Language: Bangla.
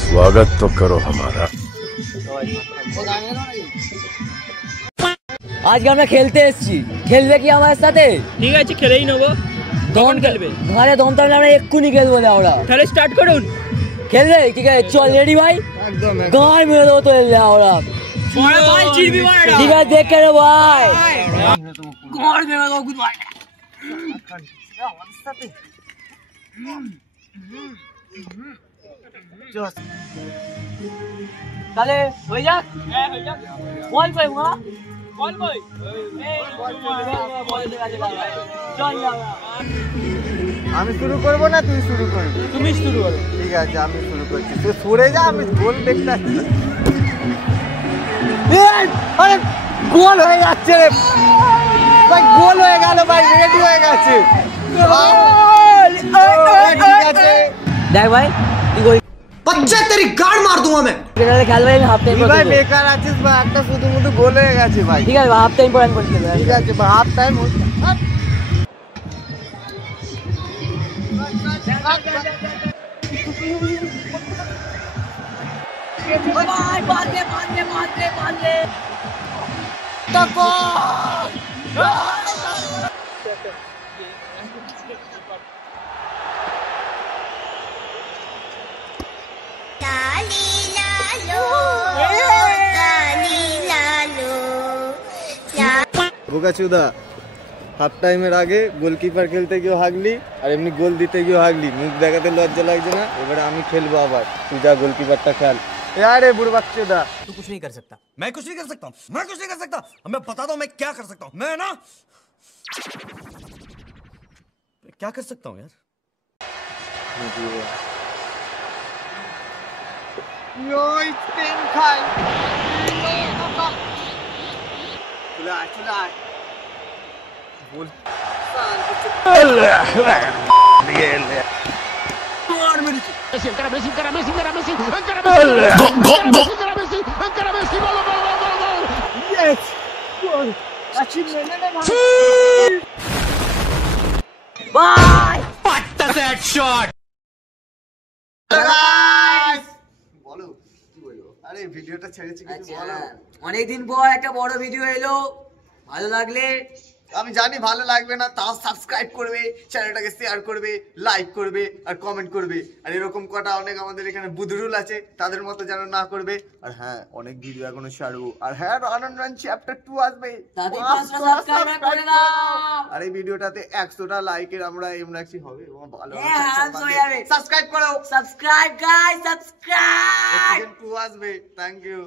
स्वागत तो करो हमारा। আজকে আমরা খেলতে এসেছি, খেলবে কি আমাদের সাথে? ঠিক আছে, খেলেই নেবো। দম খেলবে ঘরে, দম তাহলে আমরা এক্ষুনি খেলবো। আমরা তাহলে স্টার্ট করুন। খেলবে? ঠিক আছে, চল রেডি ভাই। একদম গান মেরে দেবো তো। আমরা ঠিক আছে, দেখে রে ভাই। গান মেরে দেবো গুড ভাই। তাহলে হয়ে যাক। বল কই মা, বল কই? আমি শুরু করবো না তুই শুরু করবি? তুমি শুরু করো। ঠিক আছে, আমি শুরু করছি। তুই সরে যা, আমি গোল দেখতে আসছি। আরে গোল হয়ে যাচ্ছে রে ভাই, গোল হয়ে গেল ভাই, রেডি হয়ে গেছে। ঠিক আছে দেখ ভাই, बच्चे तेरी गाड़ मार दूंगा मैं। খেল ভাই, হাফ টাইম ভাই বেকার আছিস ভাই, একটা শুধু মুধু গোল হয়ে গেছে ভাই। ঠিক আছে, হাফ টাইম পর আমি বলছি। ঠিক আছে ভাই, হাফ টাইম। বোকাচুদা, হাফ টাইমের আগে গোলকিপার খেলতে গিয়েও হাগলি, আর এমনি গোল দিতে গিয়েও হাগলি। মুখ দেখাতে লজ্জা লাগছে না? এবারে আমি খেলবো আবার, তুই যা গোলকিপারটা খেল। আরে বুড়ো বাচ্চুদা, तू कुछ नहीं कर सकता। मैं कुछ नहीं कर सकता हूँ, मैं कुछ नहीं कर सकता। मैं बताता हूँ मैं क्या कर सकता हूँ। मैं ना क्या कर सकता हूँ यार। বাই। বলো কি বলবো? আরে ভিডিওটা ছেড়েছি কিছু বলো। অনেকদিন পর একটা বড় ভিডিও এলো, ভালো লাগলে, আমি জানি ভালো লাগবে না, তাও সাবস্ক্রাইব করবে, চ্যানেলটাকে শেয়ার করবে, লাইক করবে আর কমেন্ট করবে। আর এরকম কটা অনেক আমাদের এখানে বুদরুল আছে, তাদের মতো যেন না করবে। আর হ্যাঁ, অনেক ভিডিও এখনো ছাড়বো। আর হ্যাঁ, রান চ্যাপ্টার 2 আসবে। আর এই ভিডিওটাতে 100টা লাইকের আমরা এম রাখছি, হবে এবং ভালো সাবস্ক্রাইব করো। Subscribe guys, subscribe. সিজন 2 আসবে। Thank you.